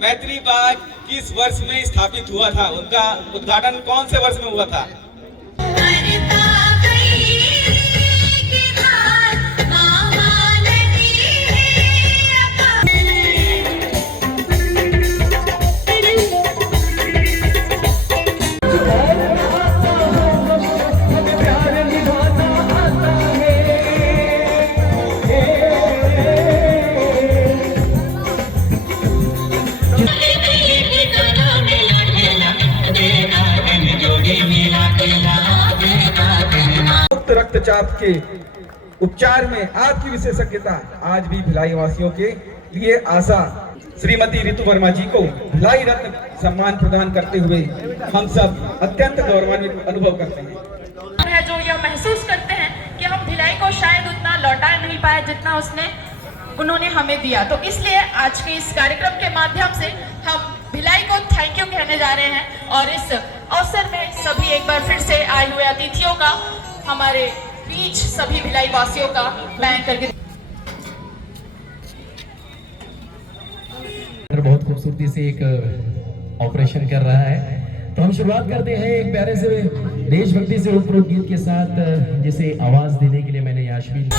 मैत्री बाग किस वर्ष में स्थापित हुआ था, उनका उद्घाटन कौन से वर्ष में हुआ था? रक्तचाप के उपचार में आपकी विशेषज्ञता आज भी भिलाई वासियों के लिए आशा। श्रीमती रितु वर्मा जी को भिलाई रत्न सम्मान प्रदान करते हुए हम सब अत्यंत गौरवान्वित अनुभव करते हैं। जो यह महसूस करते हैं कि हम भिलाई को शायद उतना लौटा नहीं पाए जितना उन्होंने हमें दिया। तो इसलिए आज के इस कार्यक्रम के माध्यम से हम भिलाई को थैंक यू कहने जा रहे हैं और इस अवसर में सभी एक बार फिर से आए हुए अतिथियों का, हमारे बीच सभी भिलाई वासियों का बैंक करके बहुत खूबसूरती से एक ऑपरेशन कर रहा है। तो हम शुरुआत करते हैं एक प्यारे से देशभक्ति से ओतप्रोत गीत के साथ, जिसे आवाज देने के लिए मैंने याशमीन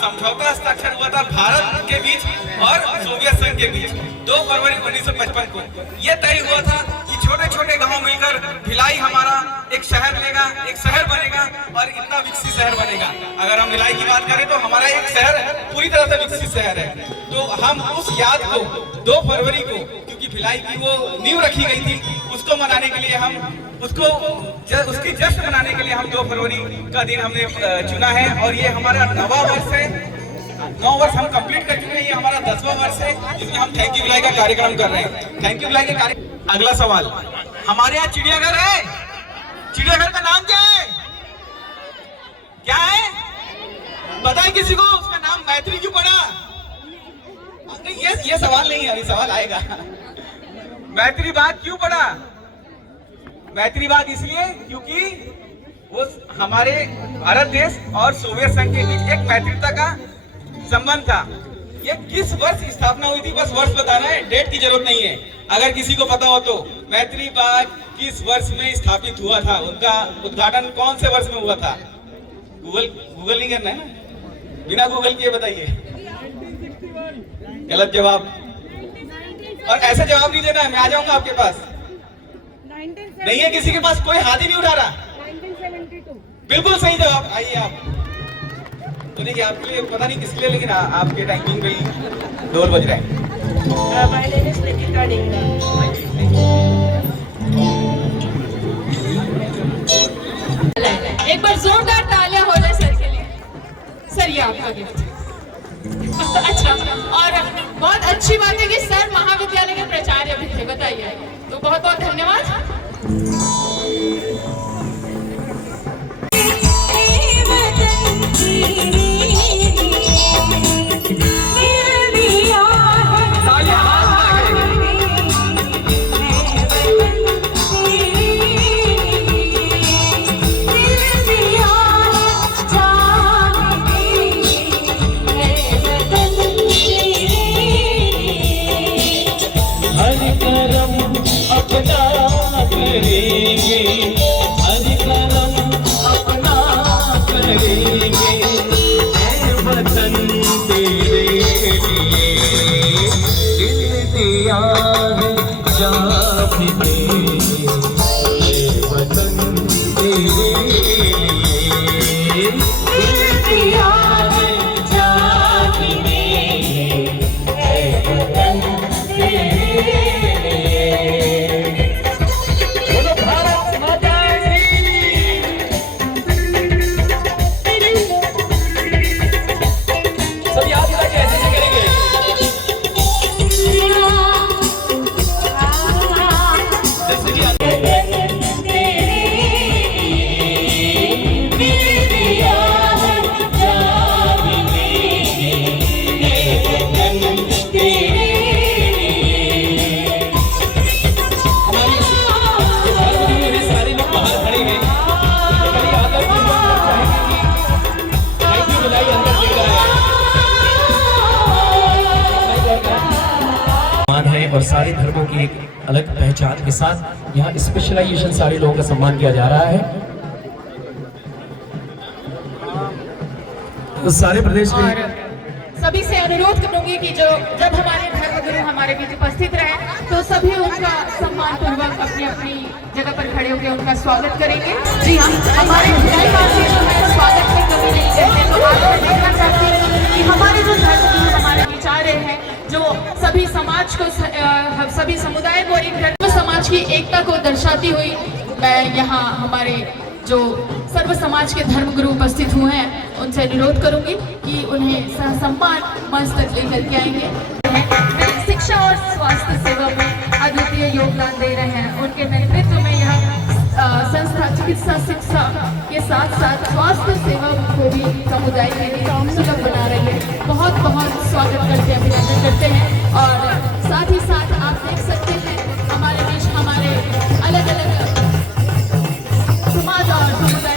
समझौता हस्ताक्षर हुआ था भारत के बीच और सोवियत संघ के बीच 2 फरवरी 1955 को। यह तय हुआ था कि छोटे छोटे गांव मिलकर भिलाई हमारा एक शहर लेगा, एक शहर बनेगा और इतना विकसित शहर बनेगा। अगर हम भिलाई की बात करें तो हमारा एक शहर पूरी तरह से विकसित शहर है। तो हम उस याद को 2 फरवरी को, क्योंकि भिलाई की वो नींव रखी गई थी, उसको मनाने के लिए हम उसकी जश्न मनाने के लिए हम 2 फरवरी का दिन हमने चुना है। और ये हमारा 9वां वर्ष है, 9 वर्ष हम कंप्लीट कर चुके हैं। ये हमारा 10वां वर्ष है जिसमें हम थैंक यू भिलाई का कार्यक्रम कर रहे हैं। थैंक यू भिलाई के कार्यक्रम। अगला सवाल, हमारे यहाँ चिड़ियाघर है, चिड़ियाघर का नाम क्या है? क्या है बताएं किसी को? उसका नाम मैत्री क्यों पड़ा? ये सवाल नहीं है, अभी सवाल आएगा। मैत्री बाग क्यों पड़ा? मैत्री बाग इसलिए क्योंकि वो हमारे भारत देश और सोवियत संघ के बीच एक मैत्रीता का संबंध था। ये किस वर्ष स्थापना हुई थी, बस वर्ष बताना है, डेट की जरूरत नहीं है। अगर किसी को पता हो तो मैत्री बाग किस वर्ष में स्थापित हुआ था, उनका उद्घाटन कौन से वर्ष में हुआ था? गूगल नहीं करना है ना, बिना गूगल किए बताइए। गलत जवाब। और ऐसा जवाब नहीं देना है, मैं आ जाऊंगा आपके पास। नहीं है किसी के पास, कोई हाथ ही नहीं उठा रहा। 1972। बिल्कुल सही जवाब। आइए आप। तो देखिए आपके लिए, पता नहीं किसके लिए, लेकिन आपके टाइमिंग पे ही ढोल बज रहे हैं। My name is Nikita Dingla. एक बार जोरदार तालियां हो जाए सर के लिए। सर ये आपका गिफ्ट। अच्छा, और बहुत अच्छी बात है कि सर महाविद्यालय के प्राचार्य भी थे, बताइए, तो बहुत बहुत धन्यवाद। और सारे धर्मों की एक अलग पहचान के साथ यहाँ स्पेशलाइजेशन सारे लोगों का सम्मान किया जा रहा है। तो सारे प्रदेश के और सभी से अनुरोध करूंगी कि जो जब हमारे धर्मगुरु हमारे बीच उपस्थित रहे तो सभी उनका सम्मान पूर्वक अपनी अपनी जगह पर खड़े होकर उनका स्वागत करेंगे। जी हाँ, हमारे भिलाईवासी जो है स्वागत में कमी नहीं करते। तो आज मैं देखना चाहती हूँ कि हमारे जो धर्मगुरु हमारे विचारे हैं, जो सभी समाज को, सभी समुदाय को, एक समाज की एकता को दर्शाती हुई मैं यहाँ हमारे जो सर्व समाज के धर्मगुरु उपस्थित हुए हैं उनसे अनुरोध करूंगी कि उन्हें सम्मान मंच तक लेकर के आएंगे। शिक्षा और स्वास्थ्य सेवा में अद्वितीय योगदान दे रहे हैं। उनके नेतृत्व में यह संस्था चिकित्सा शिक्षा के साथ साथ स्वास्थ्य सेवा को भी समुदाय के लिए सुलभ बना रही है। बहुत बहुत स्वागत करते हैं, अभिनंदन करते हैं। और साथ ही साथ आप देख सकते हैं हमारे देश, हमारे अलग अलग समाज और समुदाय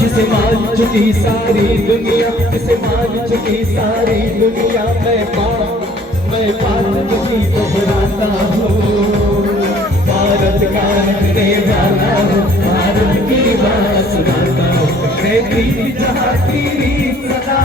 जिसे मान चुकी सारी दुनिया, जिसे मान चुकी सारी दुनिया, मैं बात तुझी दोहराता हूँ। भारत का रहने वाला हूँ, भारत की बात सुनाता हूँ। मैं प्रीति जहाँ तेरी सदा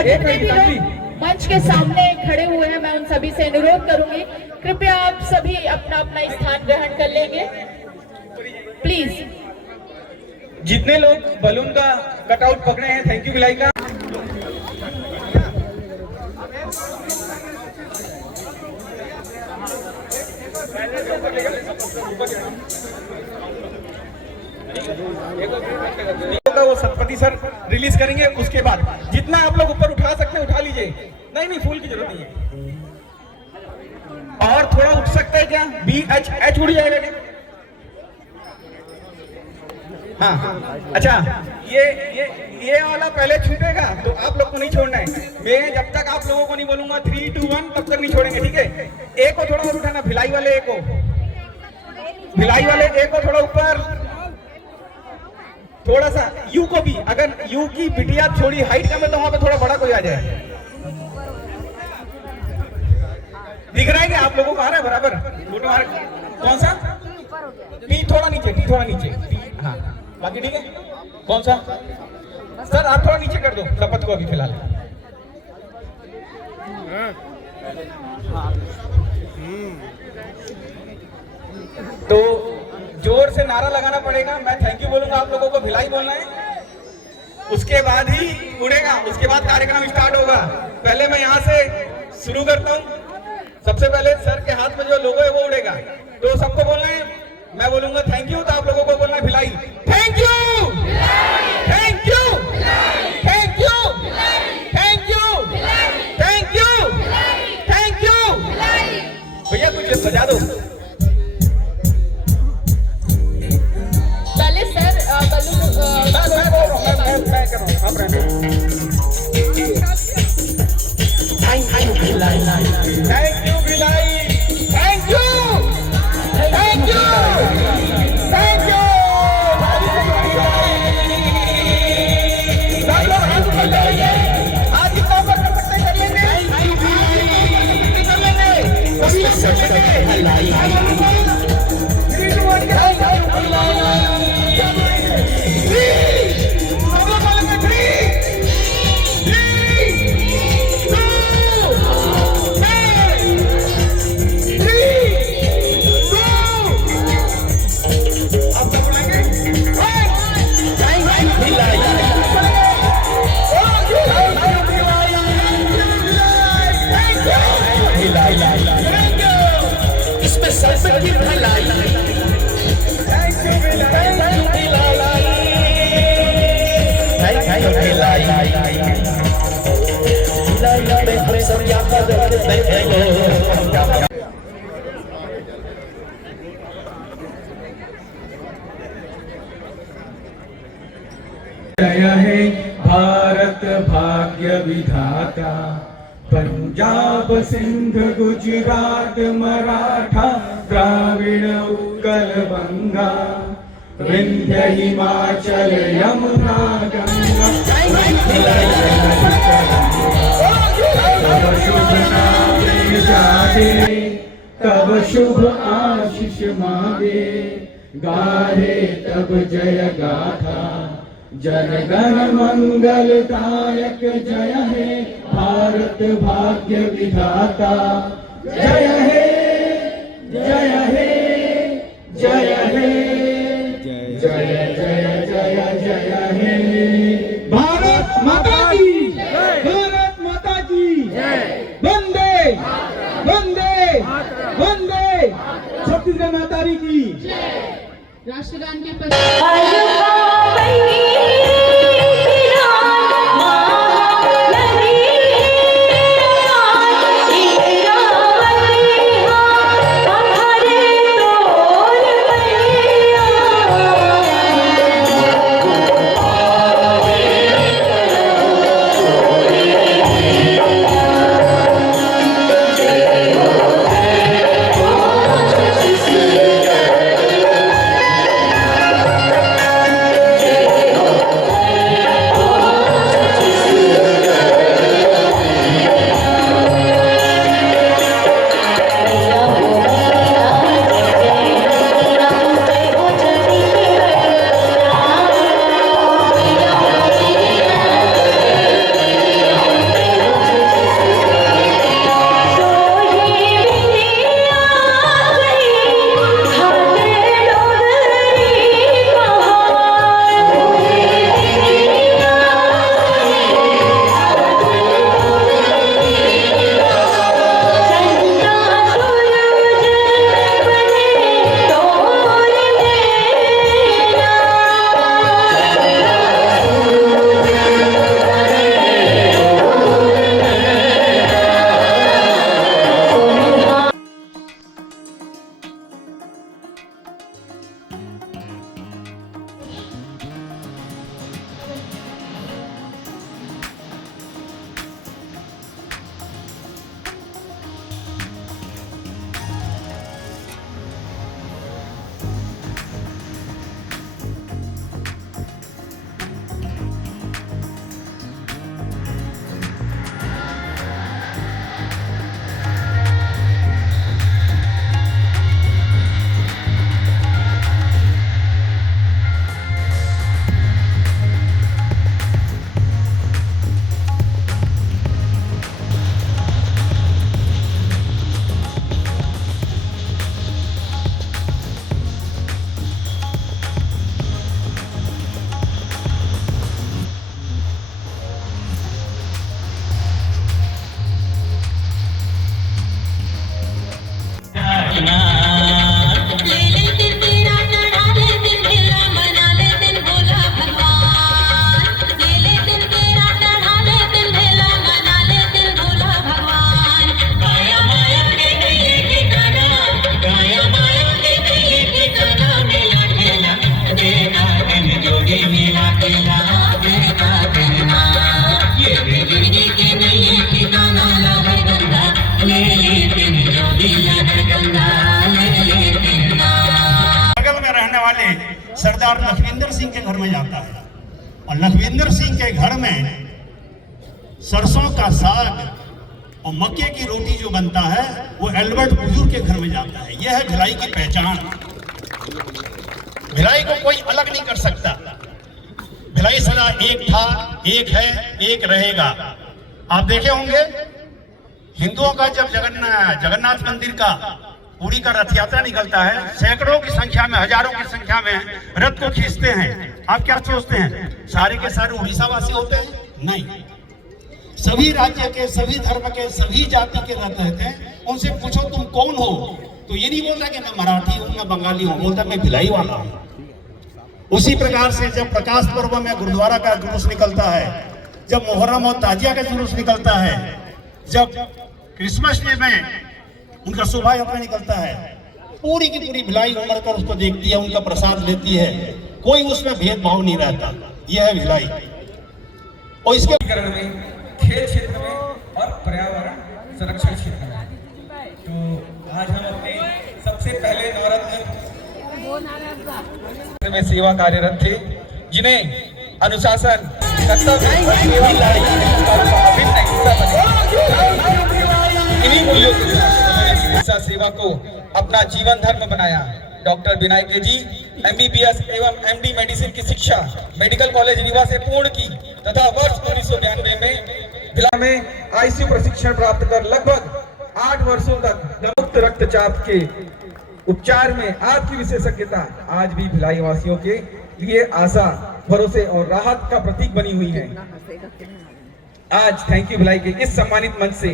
और एक जितने भी मिनट, लोग मंच के सामने खड़े हुए हैं मैं उन सभी से अनुरोध करूंगी, कृपया आप सभी अपना अपना स्थान ग्रहण कर लेंगे प्लीज। जितने लोग बलून का कटआउट पकड़े हैं, थैंक यू भिलाई का। वो सतपति सर रिलीज करेंगे, उसके बाद जितना आप लोग ऊपर उठा सकते हैं उठा लीजिए। नहीं फूल की जरूरत नहीं है। और थोड़ा उठ सकते हैं क्या? BH उड़ जाएगा क्या? हाँ अच्छा, ये वाला पहले छूटेगा तो आप लोग को नहीं छोड़ना है। मैं जब तक आप लोगों को नहीं बोलूंगा 3, 2, 1 तब तक नहीं छोड़ेंगे, ठीक है? ए को थोड़ा और उठाना, भिलाई वाले ए को, भिलाई वाले ए को थोड़ा ऊपर, थोड़ा सा यू को भी, अगर यू की बिटिया थोड़ी हाइट कम है तो वहां पे थोड़ा बड़ा कोई आ जाए। दिख रहा है कि आप लोगों को आ रहा है बराबर? फोटो आ रहा है? कौन सा? टी थोड़ा नीचे, टी थोड़ा नीचे, हाँ बाकी ठीक है। कौन सा सर? आप थोड़ा नीचे कर दो शपथ को अभी फिलहाल। तो जोर से नारा लगाना पड़ेगा। मैं थैंक यू बोलूंगा, आप लोगों को भिलाई बोलना है, उसके बाद ही उड़ेगा, उसके बाद कार्यक्रम स्टार्ट होगा। पहले मैं यहाँ से शुरू करता हूँ। सबसे पहले सर के हाथ में जो लोगो है वो उड़ेगा, तो सबको बोलना है। मैं बोलूंगा थैंक यू, तो आप लोगों को बोलना है Bhilai. Thank you, thank you, thank you, thank you, thank you, thank you. भैया कुछ सजा दो। पहले sir thank you Bhilai, thank you, thank you, thank you. सब लोग हाथ ऊपर करेंगे, हाथ जितना ऊपर कर सकते कर लेंगे, कर लेंगे, कोशिश कर लेंगे। 3, 2, 1 जय है भारत भाग्य विधाता, पंजाब सिंध गुजरात मराठा द्राविड़ उत्कल बंगा, विंध्य हिमाचल यमुना गंगा। तब शुभ नाम जागे, तब शुभ आशीष मांगे, गाहे तब जय गाथा, जन गण मंगलदायक जय है भारत भाग्य विधाता। जय है, जय है, जय है, जय जय जय जय है। भारत माता की, भारत माता की वंदे वंदे वंदे। छत्तीसगढ़ मातारी की राष्ट्रगान के पश्चात वाले सरदार लखविंदर सिंह के घर में जाता है और लखविंदर सिंह के घर में सरसों का साग और मक्के की रोटी जो बनता है वो एल्बर्ट बुजुर्ग के घर में जाता है। यह है भिलाई की पहचान। भिलाई को कोई अलग नहीं कर सकता। भिलाई सदा एक था, एक है, एक रहेगा। आप देखे होंगे हिंदुओं का जब जगन्नाथ मंदिर का पुरी का रथ यात्रा निकलता है, सैकड़ों की संख्या में, हजारों की संख्या में रथ को खींचते हैं। आप क्या सोचते हैं सारे के सारे उड़ीसा वासी होते हैं? नहीं, सभी राज्य के, सभी धर्म के, सभी जाति के रथ रहते हैं। उनसे पूछो तुम कौन हो, तो ये नहीं बोलता कि मैं मराठी हूँ, मैं बंगाली हूँ, बोलता मैं भिलाई वाला हूँ। उसी प्रकार से जब प्रकाश पर्व में गुरुद्वारा का जुलूस निकलता है, जब मुहर्रम और ताजिया का जुलूस निकलता है, जब क्रिसमस डे में उनका शोभा यात्रा निकलता है, पूरी की पूरी भिलाई उमड़ कर उसको देखती है, उनका प्रसाद लेती है। कोई उसमें भेदभाव नहीं रहता। यह है भिलाई। और इसके में, खेल क्षेत्र में और पर्यावरण संरक्षण क्षेत्र में, तो आज हम अपने सबसे पहले नवरत्न में सेवा कार्यरत थे, जिन्हें अनुशासन, कर्तव्य और सेवा का अभिन्न हिस्सा बने। इन्हीं मूल्यों के साथ उन्होंने चिकित्सा सेवा को अपना जीवन धर्म बनाया। डॉक्टर विनायक जी MBBS एवं MD मेडिसिन की शिक्षा मेडिकल कॉलेज रीवा से पूर्ण की तथा वर्ष 1992 में भिलाई में ICU प्रशिक्षण प्राप्त कर लगभग 8 वर्षों तक मुक्त रक्तचाप के उपचार में आपकी विशेषज्ञता आज भी भिलाई वासियों के लिए आशा, भरोसे और राहत का प्रतीक बनी हुई है। आज थैंक यू भिलाई के इस सम्मानित मंच से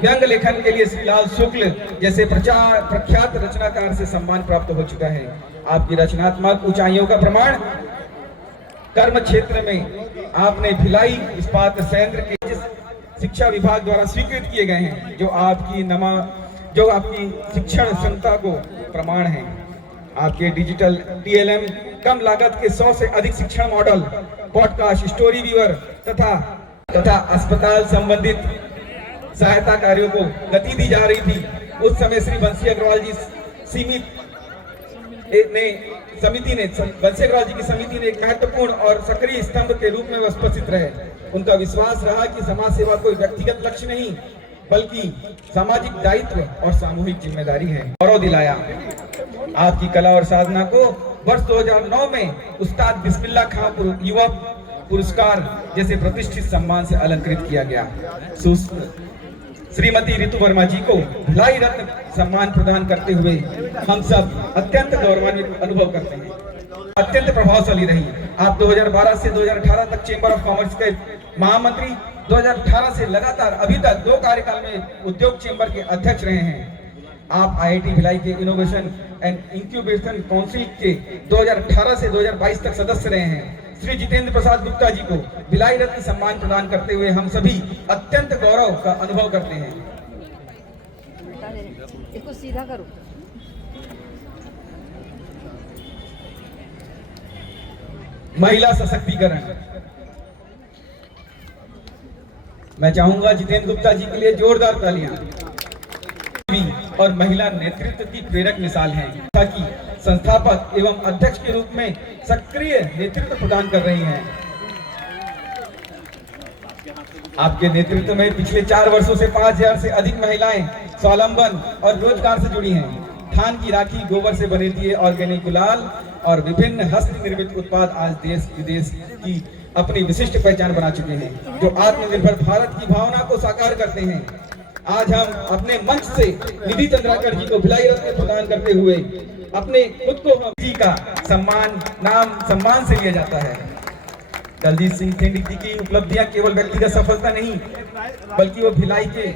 व्यंग लेखन के लिए श्री लाल शुक्ल जैसे प्रख्यात रचनाकार से सम्मान प्राप्त हो चुका है। आपकी रचनात्मक ऊंचाइयों का प्रमाण कर्म क्षेत्र में आपने भिलाई इस्पात संयंत्र के जिस शिक्षा विभाग द्वारा स्वीकृत किए गए हैं, जो आपकी शिक्षण क्षमता को प्रमाण है। आपके डिजिटल TLM, कम लागत के 100 से अधिक शिक्षण मॉडल, पॉडकास्ट, स्टोरी व्यूअर तथा अस्पताल संबंधित सहायता कार्यों को गति दी जा रही थी। उस समय श्री बंसी अग्रवाल जी की समिति ने एक महत्वपूर्ण और सक्रिय स्तंभ के रूप में उपस्थित रहे। उनका विश्वास रहा कि समाज सेवा कोई व्यक्तिगत लक्ष्य नहीं बल्कि सामाजिक दायित्व और सामूहिक जिम्मेदारी है। गौरव दिलाया। आपकी कला और साधना को वर्ष 2009 में उस्ताद बिस्मिल्लाह खां युवा पुरस्कार जैसे प्रतिष्ठित सम्मान से अलंकृत किया गया। श्रीमती रितु वर्मा जी को भिलाई रत्न सम्मान प्रदान करते हुए हम सब अत्यंत गौरवान्वित अनुभव करते हैं। अत्यंत प्रभावशाली रही। आप 2012 से 2018 तक चेंबर ऑफ कॉमर्स के महामंत्री, 2018 से लगातार अभी तक 2 कार्यकाल में उद्योग चेंबर के अध्यक्ष रहे हैं। आप IIT भिलाई के इनोवेशन एंड इंक्यूबेशन काउंसिल के 2018 से 2022 तक सदस्य रहे हैं। श्री जितेंद्र प्रसाद गुप्ता जी को भिलाई रत्न सम्मान प्रदान करते हुए हम सभी अत्यंत गौरव का अनुभव करते हैं। इसको सीधा करो। महिला सशक्तिकरण, मैं चाहूंगा जितेंद्र गुप्ता जी के लिए जोरदार तालियां। और महिला नेतृत्व की प्रेरक मिसाल हैं, ताकि संस्थापक एवं अध्यक्ष के रूप में सक्रिय नेतृत्व प्रदान कर रही हैं। आपके नेतृत्व में पिछले 4 वर्षों से 5000 से अधिक महिलाएं स्वावलंबन और रोजगार से जुड़ी हैं। थान की राखी, गोबर से बने दिए, ऑर्गेनिक गुलाल और विभिन्न हस्त निर्मित उत्पाद आज देश विदेश की अपनी विशिष्ट पहचान बना चुके हैं, जो आत्मनिर्भर भारत की भावना को साकार करते हैं। आज हम अपने मंच से निधि चंद्राकर जी को भिलाई रत्न प्रदान करते हुए अपने खुद को जी का सम्मान से लिया जाता है। दलजीत सिंह थिंडी जी की उपलब्धियां केवल व्यक्तिगत सफलता नहीं, बल्कि वो भिलाई के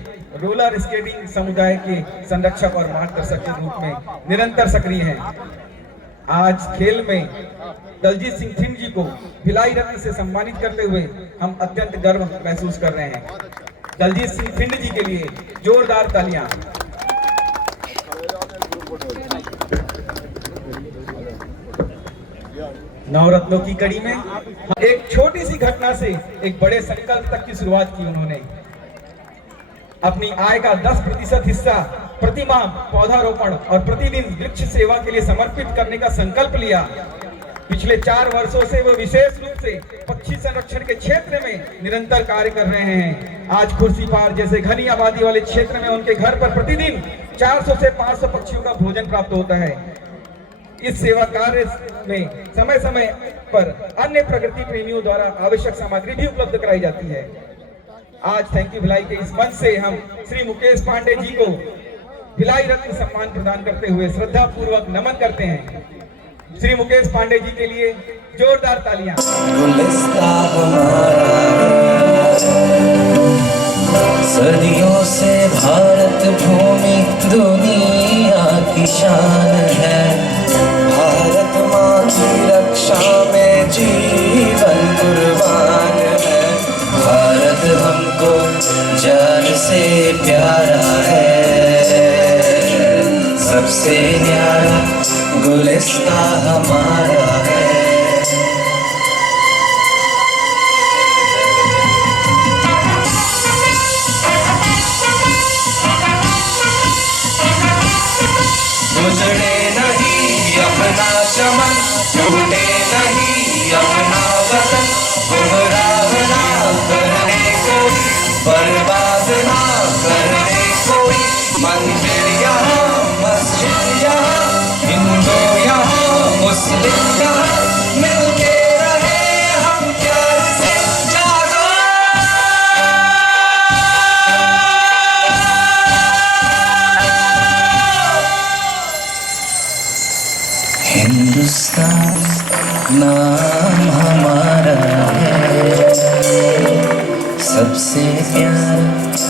रोलर स्केटिंग समुदाय के संरक्षक और मार्गदर्शक के रूप में निरंतर सक्रिय हैं। आज खेल में दलजीत सिंह थिंड जी को भिलाई रत्न से सम्मानित करते हुए हम अत्यंत गर्व महसूस कर रहे हैं। दलजीत सिंह थिंड जी के लिए जोरदार तालियां। नवरत्नों की कड़ी में एक छोटी सी घटना से एक बड़े संकल्प तक की शुरुआत की उन्होंने। अपनी आय का 10% हिस्सा प्रति माह पौधारोपण और प्रतिदिन वृक्ष सेवा के लिए समर्पित करने का संकल्प लिया। पिछले 4 वर्षों से वो विशेष रूप से पक्षी संरक्षण के क्षेत्र में निरंतर कार्य कर रहे हैं। आज खुर्सीपार जैसे घनी आबादी वाले क्षेत्र में उनके घर पर प्रतिदिन 400 से 500 पक्षियों का भोजन प्राप्त होता है। इस सेवा कार्य में समय समय पर अन्य प्रकृति प्रेमियों द्वारा आवश्यक सामग्री भी उपलब्ध कराई जाती है। आज थैंक यू भिलाई के इस मंच से हम श्री मुकेश पांडे जी को भिलाई रत्न सम्मान प्रदान करते हुए श्रद्धा पूर्वक नमन करते हैं। श्री मुकेश पांडे जी के लिए जोरदार तालियां। सदियों से भारत भूमि दुनिया की शान है। भारत माँ की रक्षा में जीवन कुर्बान है। भारत हमको जान से प्यारा है। सबसे न्यारा गुलिस्ता हमारा है। उजड़े नहीं अपना चमन, टूटे नहीं अपना वतन। गुमराह ना करने कोई, बर्बाद ना करने कोई। मंदिर